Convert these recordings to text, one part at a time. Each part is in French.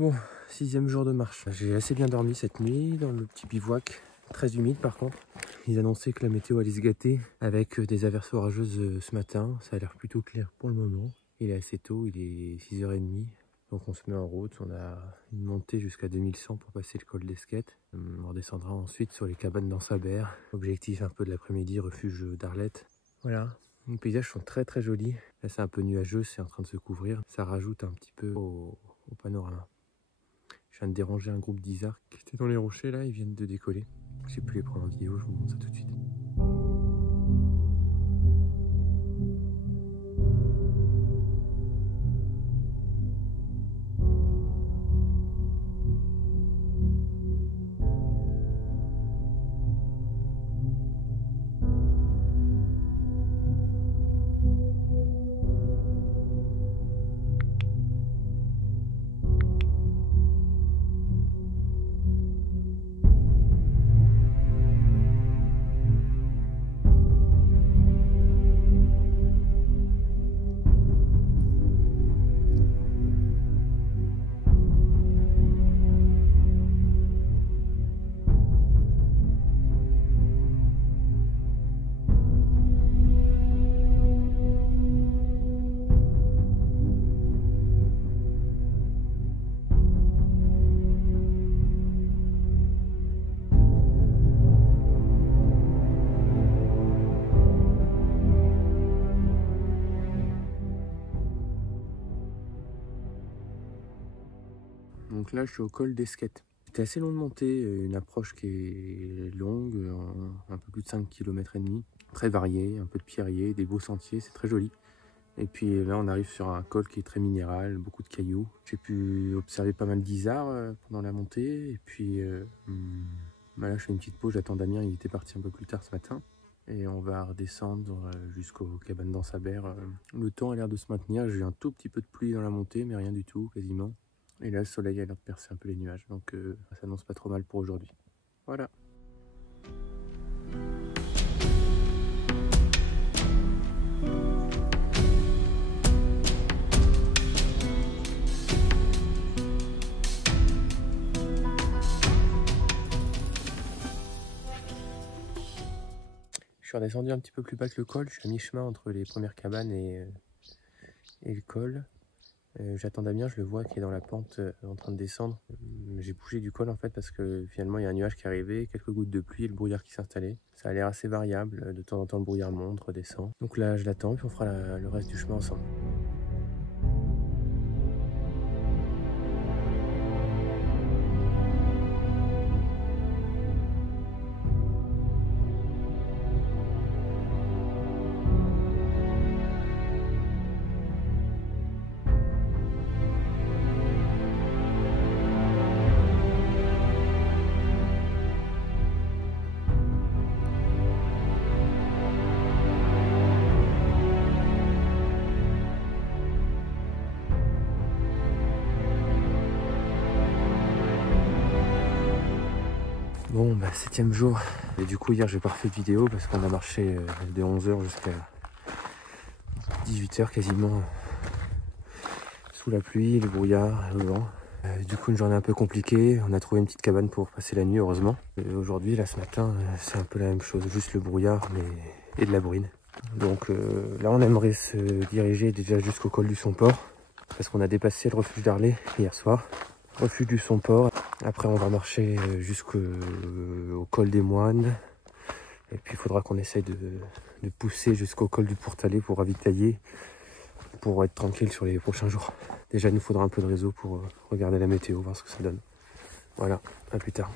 Bon, 6e jour de marche. J'ai assez bien dormi cette nuit dans le petit bivouac, très humide par contre. Ils annonçaient que la météo allait se gâter avec des averses orageuses ce matin. Ça a l'air plutôt clair pour le moment. Il est assez tôt, il est 6h30. Donc on se met en route, on a une montée jusqu'à 2100 pour passer le col d'Esquette. On redescendra ensuite sur les cabanes d'Ansabert. Objectif un peu de l'après-midi, refuge d'Arlette. Voilà, les paysages sont très très jolis. Là c'est un peu nuageux, c'est en train de se couvrir. Ça rajoute un petit peu au panorama. Je viens de déranger un groupe d'isards qui étaient dans les rochers là, ils viennent de décoller. J'ai pu les prendre en vidéo, je vous montre ça tout de suite. Donc là je suis au col d'Esquette. C'était assez long de monter, une approche qui est longue, un peu plus de 5 km et demi. Très variée, un peu de pierriers, des beaux sentiers, c'est très joli. Et puis là on arrive sur un col qui est très minéral, beaucoup de cailloux. J'ai pu observer pas mal d'isards pendant la montée. Et puis là je fais une petite pause, j'attends Damien, il était parti un peu plus tard ce matin. Et on va redescendre jusqu'aux cabanes d'Ansabert. Le temps a l'air de se maintenir, j'ai eu un tout petit peu de pluie dans la montée, mais rien du tout quasiment. Et là, le soleil a l'air de percer un peu les nuages, donc ça s'annonce pas trop mal pour aujourd'hui. Voilà. Je suis redescendu un petit peu plus bas que le col, je suis à mi-chemin entre les premières cabanes et le col. J'attends Damien, je le vois qui est dans la pente en train de descendre. J'ai bougé du col en fait parce que finalement il y a un nuage qui est arrivé, quelques gouttes de pluie et le brouillard qui s'installait. Ça a l'air assez variable, de temps en temps le brouillard monte, redescend. Donc là je l'attends puis on fera le reste du chemin ensemble. Bon, bah 7e jour. Et du coup, hier, j'ai pas refait de vidéo parce qu'on a marché de 11h jusqu'à 18h quasiment. Sous la pluie, le brouillard, le vent. Du coup, une journée un peu compliquée. On a trouvé une petite cabane pour passer la nuit, heureusement. Aujourd'hui, là, ce matin, c'est un peu la même chose. Juste le brouillard et de la bruine. Donc là, on aimerait se diriger déjà jusqu'au col du Somport. Parce qu'on a dépassé le refuge d'Arlet hier soir. Refuge du Somport. Après, on va marcher jusqu'au col des Moines. Et puis, il faudra qu'on essaye de pousser jusqu'au col du Pourtalais pour ravitailler, pour être tranquille sur les prochains jours. Déjà, il nous faudra un peu de réseau pour regarder la météo, voir ce que ça donne. Voilà, à plus tard.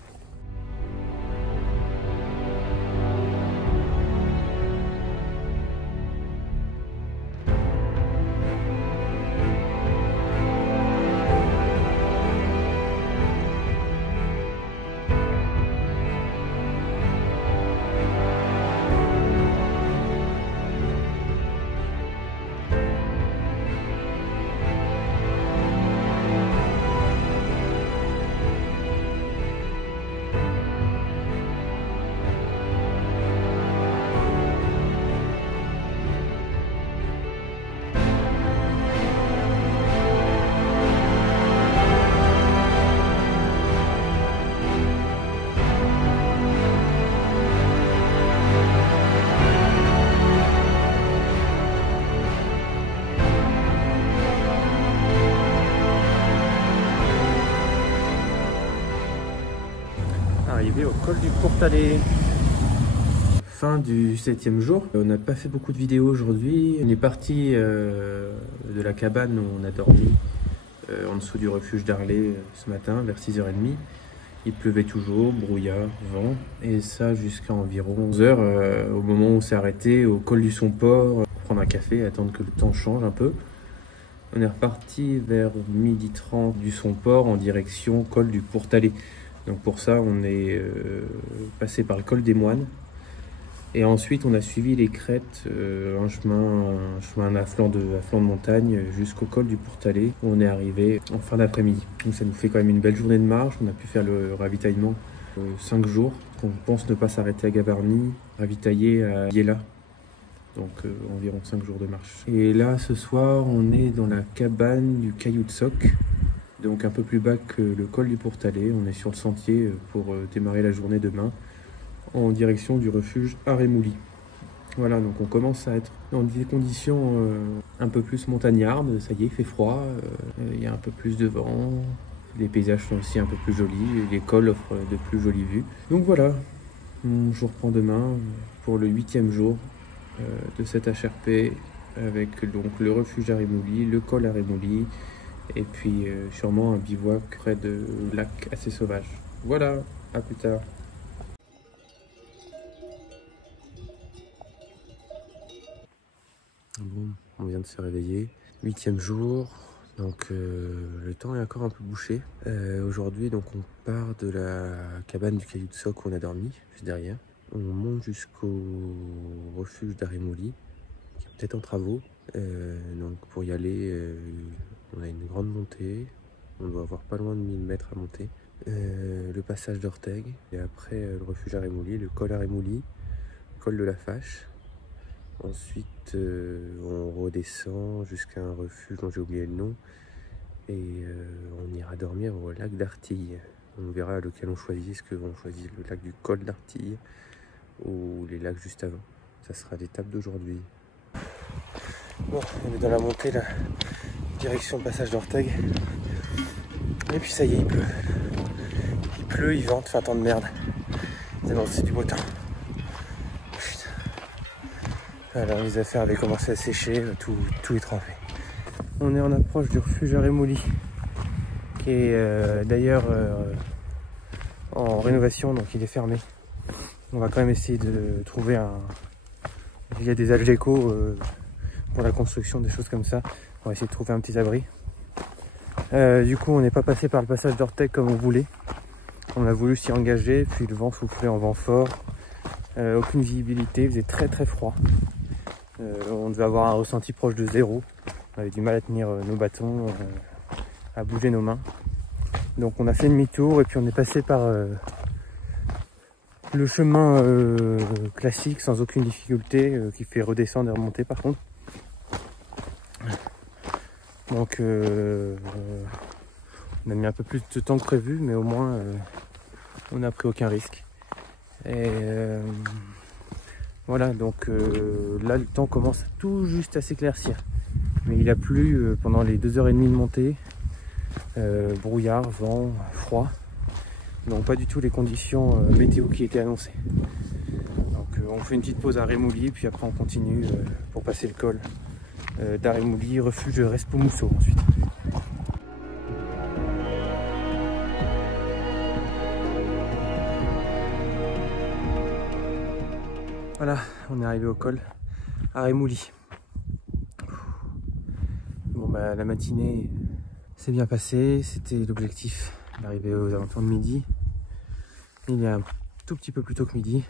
arrivé au col du Pourtalais. Fin du 7e jour. On n'a pas fait beaucoup de vidéos aujourd'hui. On est parti de la cabane où on a dormi en dessous du refuge d'Arlay ce matin vers 6h30. Il pleuvait toujours, brouillard, vent, et ça jusqu'à environ 11h au moment où on s'est arrêté au col du Somport pour prendre un café, attendre que le temps change un peu. On est reparti vers 12h30 du Somport en direction col du Pourtalais. Donc pour ça, on est passé par le col des Moines. Et ensuite, on a suivi les crêtes, un chemin à flanc de montagne jusqu'au col du Pourtalais, où on est arrivé en fin d'après-midi. Donc ça nous fait quand même une belle journée de marche. On a pu faire le ravitaillement 5 jours. On pense ne pas s'arrêter à Gavarnie, ravitailler à Biella. Donc environ 5 jours de marche. Et là, ce soir, on est dans la cabane du Caillou de Soc, donc un peu plus bas que le col du Pourtalais. On est sur le sentier pour démarrer la journée demain, en direction du refuge Arémouli. Voilà, donc on commence à être dans des conditions un peu plus montagnardes. Ça y est, il fait froid, il y a un peu plus de vent, les paysages sont aussi un peu plus jolis, les cols offrent de plus jolies vues. Donc voilà, je reprends demain pour le 8e jour de cette HRP, avec donc le refuge Arémouli, le col Arémouli, et puis sûrement un bivouac près de lacs assez sauvages. Voilà, à plus tard. Bon, on vient de se réveiller, 8e jour, donc le temps est encore un peu bouché. Aujourd'hui, donc on part de la cabane du Caillou de Soc où on a dormi, juste derrière. On monte jusqu'au refuge d'Arémouli, qui est peut-être en travaux. Donc pour y aller, on a une grande montée, on doit avoir pas loin de 1000 mètres à monter. Le passage d'Orteg, et après le refuge Arémouli, le col Arémouli, col de la Fâche. Ensuite, on redescend jusqu'à un refuge dont j'ai oublié le nom, et on ira dormir au lac d'Artille. On verra lequel on choisit, est-ce qu'on choisit le lac du col d'Artille ou les lacs juste avant. Ça sera l'étape d'aujourd'hui. Bon, on est dans la montée là, direction le passage d'Orteg. Et puis ça y est, il pleut. Il pleut, il vente, fait un temps de merde. C'est du beau temps. Putain. Alors les affaires avaient commencé à sécher, tout est trempé. On est en approche du refuge Arémouli, qui est d'ailleurs en rénovation, donc il est fermé. On va quand même essayer de trouver il y a des algécos pour la construction, des choses comme ça. On va essayer de trouver un petit abri. Du coup, on n'est pas passé par le passage d'Orteg comme on voulait. On a voulu s'y engager, puis le vent soufflait en vent fort. Aucune visibilité, il faisait très très froid. On devait avoir un ressenti proche de 0. On avait du mal à tenir nos bâtons, à bouger nos mains. Donc on a fait demi-tour et puis on est passé par le chemin classique sans aucune difficulté, qui fait redescendre et remonter par contre. Donc on a mis un peu plus de temps que prévu, mais au moins on n'a pris aucun risque. Et voilà, donc là le temps commence tout juste à s'éclaircir. Mais il a plu pendant les 2h30 de montée. Brouillard, vent, froid. Donc pas du tout les conditions météo qui étaient annoncées. Donc on fait une petite pause à Arémouli, puis après on continue pour passer le col d'Arémouli, refuge Respomousseau ensuite. Voilà, on est arrivé au col Arémouli. Bon bah la matinée s'est bien passée, c'était l'objectif d'arriver aux alentours de midi. Il est un tout petit peu plus tôt que midi.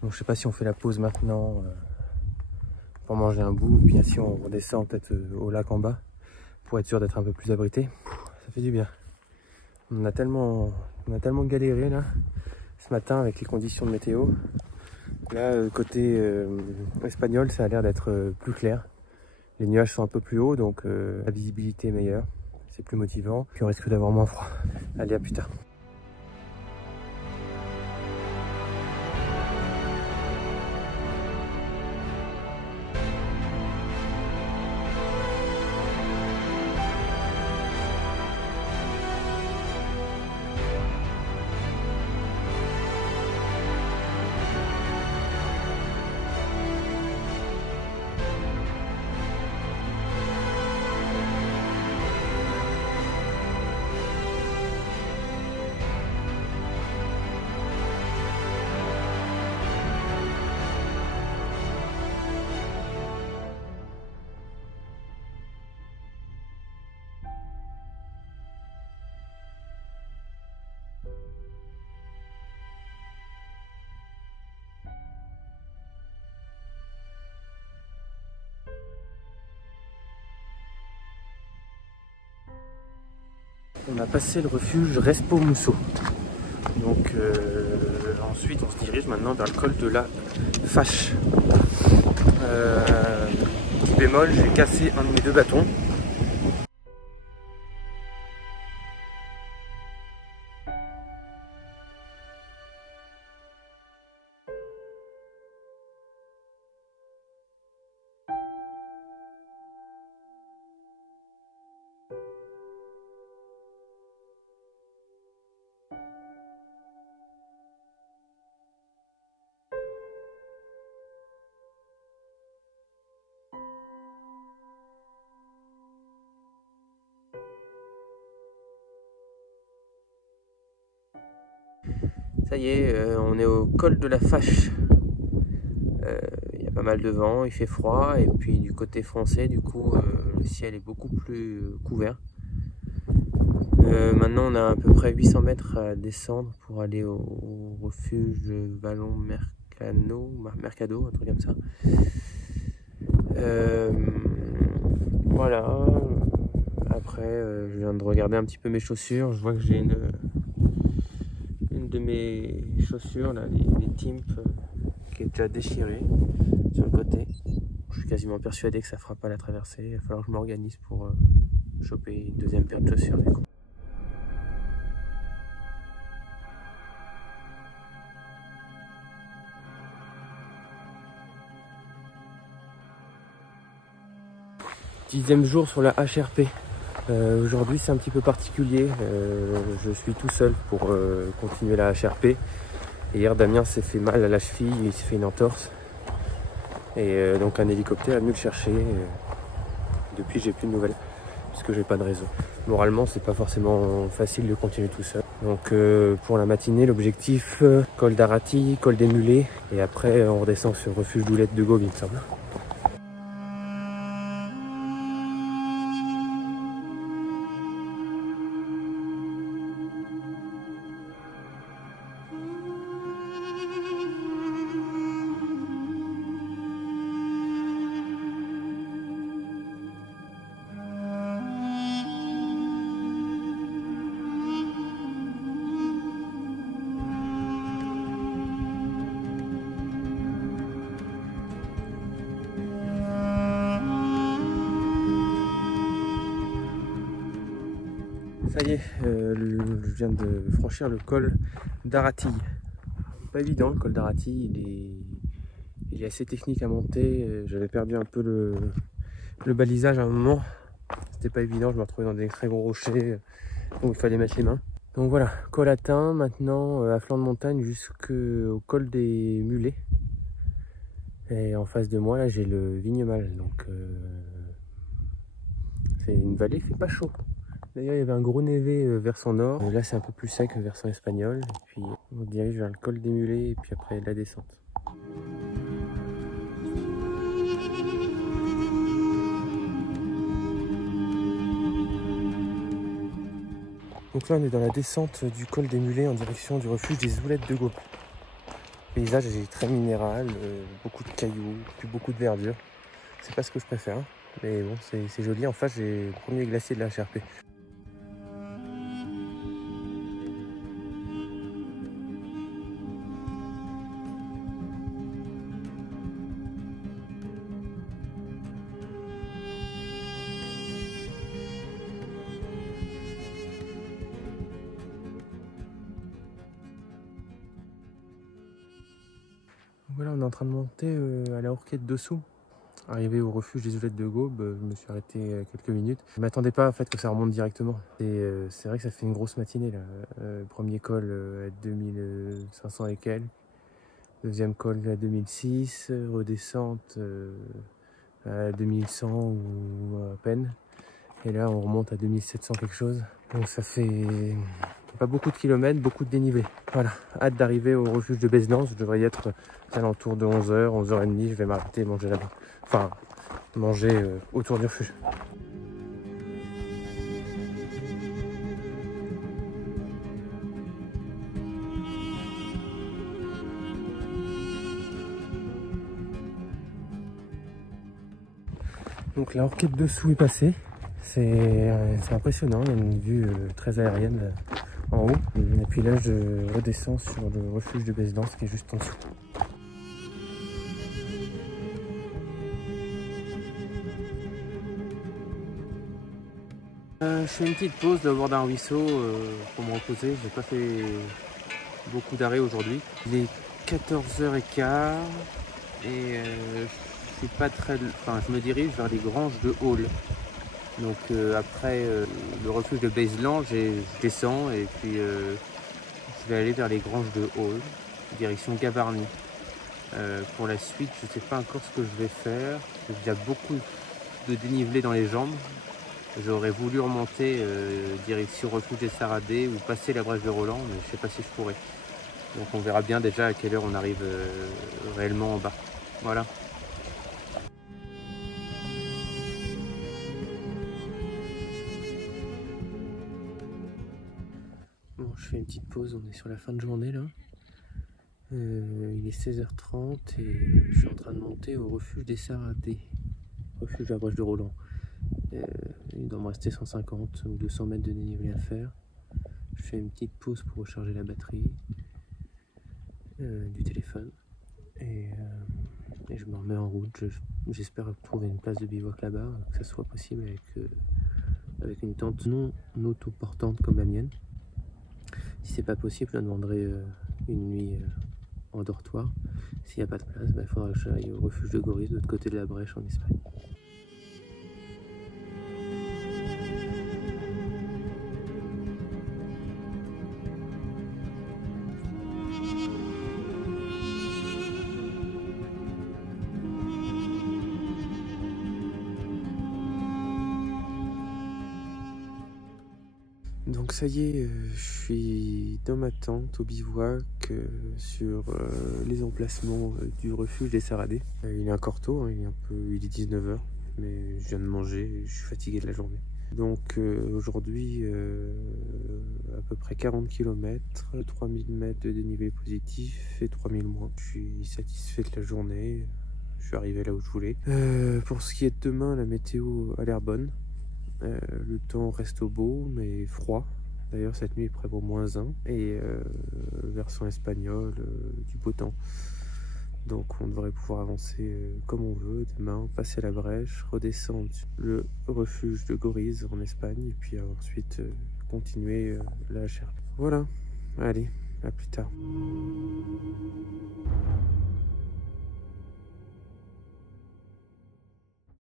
Donc je sais pas si on fait la pause maintenant pour manger un bout, ou bien si on redescend peut-être au lac en bas pour être sûr d'être un peu plus abrité. Ça fait du bien. On a tellement galéré là ce matin avec les conditions de météo. Là côté espagnol, ça a l'air d'être plus clair. Les nuages sont un peu plus hauts, donc la visibilité est meilleure. C'est plus motivant, puis on risque d'avoir moins froid. Allez, à plus tard. On a passé le refuge Respo-Musso. Donc ensuite on se dirige maintenant vers le col de la Fâche. Petit bémol, j'ai cassé un de mes 2 bâtons. Ça y est, on est au col de la Fâche. Il y a pas mal de vent, il fait froid, et puis du côté français, du coup, le ciel est beaucoup plus couvert. Maintenant, on a à peu près 800 mètres à descendre pour aller au refuge Vallon Mercado, un truc comme ça. Voilà. Après, je viens de regarder un petit peu mes chaussures. Je vois que j'ai une de mes chaussures, là, les Timp, qui est déjà déchirée sur le côté. Je suis quasiment persuadé que ça fera pas la traversée. Il va falloir que je m'organise pour choper une deuxième paire de chaussures du coup. Dixième jour sur la HRP. Aujourd'hui c'est un petit peu particulier, je suis tout seul pour continuer la HRP. Et hier Damien s'est fait mal à la cheville, il s'est fait une entorse. Et donc un hélicoptère est venu le chercher. Depuis j'ai plus de nouvelles, puisque j'ai pas de réseau. Moralement c'est pas forcément facile de continuer tout seul. Donc pour la matinée l'objectif, col d'Arati, col des Mulets. Et après on redescend sur le refuge d'Oulette de Gaume il me semble. Ça y est, je viens de franchir le col d'Arati. Pas évident le col d'Arati, il est assez technique à monter. J'avais perdu un peu le balisage à un moment. C'était pas évident, je me retrouvais dans des très gros rochers où il fallait mettre les mains. Donc voilà, col atteint, maintenant à flanc de montagne jusqu'au col des Mulets. Et en face de moi là j'ai le Vignemal, donc c'est une vallée, il fait pas chaud. D'ailleurs, il y avait un gros névé versant nord. Là, c'est un peu plus sec versant espagnol. Et puis, on se dirige vers le col des Mulets et puis après la descente. Donc là, on est dans la descente du col des Mulets en direction du refuge des Oulettes de Gaume. Le paysage est très minéral, beaucoup de cailloux, puis beaucoup de verdure. C'est pas ce que je préfère, hein. Mais bon, c'est joli. En face, j'ai le premier glacier de la HRP. Voilà, on est en train de monter à la Horquette dessous. Arrivé au refuge des Oulettes de Gaume, je me suis arrêté quelques minutes. Je ne m'attendais pas en fait que ça remonte directement. C'est vrai que ça fait une grosse matinée là. Premier col à 2500 et quelques. Deuxième col à 2006. Redescente à 2100 ou à peine. Et là on remonte à 2700 quelque chose. Donc ça fait pas beaucoup de kilomètres, beaucoup de dénivelé. Voilà, hâte d'arriver au refuge de Bézenance. Je devrais y être aux alentours de 11h, 11h30. Je vais m'arrêter et manger là-bas. Enfin, manger autour du refuge. Donc la Horquette dessous est passée. C'est impressionnant, il y a une vue très aérienne en haut. Et puis là, je redescends sur le refuge de Bézedance qui est juste en dessous. Je fais une petite pause au bord d'un ruisseau pour me reposer. J'ai pas fait beaucoup d'arrêts aujourd'hui. Il est 14h15 et je suis pas très. Enfin, je me dirige vers les granges de Hall. Donc après le refuge de Bézelan, je descends et puis je vais aller vers les granges de Hall, direction Gavarnie. Pour la suite, je sais pas encore ce que je vais faire. J'ai déjà beaucoup de dénivelé dans les jambes. J'aurais voulu remonter direction refuge des Saradets ou passer la brèche de Roland, mais je sais pas si je pourrais. Donc on verra bien déjà à quelle heure on arrive réellement en bas. Voilà. Bon, je fais une petite pause, on est sur la fin de journée là. Il est 16h30 et je suis en train de monter au refuge des Saradets, refuge de la brèche de Roland. Il doit me rester 150 ou 200 mètres de dénivelé à faire. Je fais une petite pause pour recharger la batterie du téléphone et je me remets en route. J'espère trouver une place de bivouac là-bas, que ça soit possible avec une tente non autoportante comme la mienne. Si c'est pas possible, je demanderai une nuit en dortoir. S'il n'y a pas de place, il faudra que j'aille au refuge de Goriz de l'autre côté de la Brèche en Espagne. Donc ça y est, je suis dans ma tente au bivouac sur les emplacements du refuge des Saradets. Il est encore tôt, hein, il est 19h, mais je viens de manger et je suis fatigué de la journée. Donc aujourd'hui, à peu près 40 km, 3000 mètres de dénivelé positif et 3000 moins. Je suis satisfait de la journée, je suis arrivé là où je voulais. Pour ce qui est de demain, la météo a l'air bonne. Le temps reste beau mais froid. D'ailleurs cette nuit il prévaut -1 et versant espagnol, du beau temps. Donc on devrait pouvoir avancer comme on veut demain, passer la Brèche, redescendre le refuge de Goriz en Espagne et puis ensuite continuer la Cherpe. Voilà, allez, à plus tard.